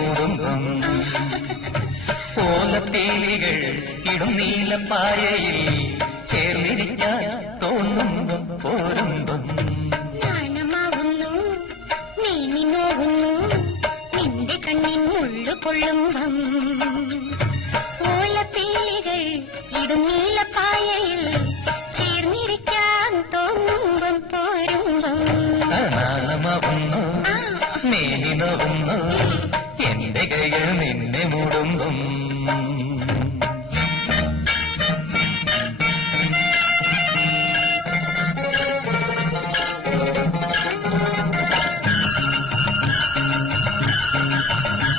മൂടുമ്പം ഓലത്തേലികൾ ഇടും നീലപ്പായയിൽ ചേർന്നിരിക്കാൻ തോന്നുമ്പം പോരുമ്പം നാണമാവുന്നു നീ നോവുന്നു നിന്റെ കണ്ണിൻ മുള്ളു കൊള്ളുമ്പം ഓലത്തേലികൾ ഇടും നീലപ്പായയിൽ ചേർന്നിരിക്കാൻ തോന്നുമ്പം പോരുമ്പം നാണമാവുന്നു നീ നോവുന്നു എന്റെ കൈകൾ നിന്നെ മൂടുമ്പം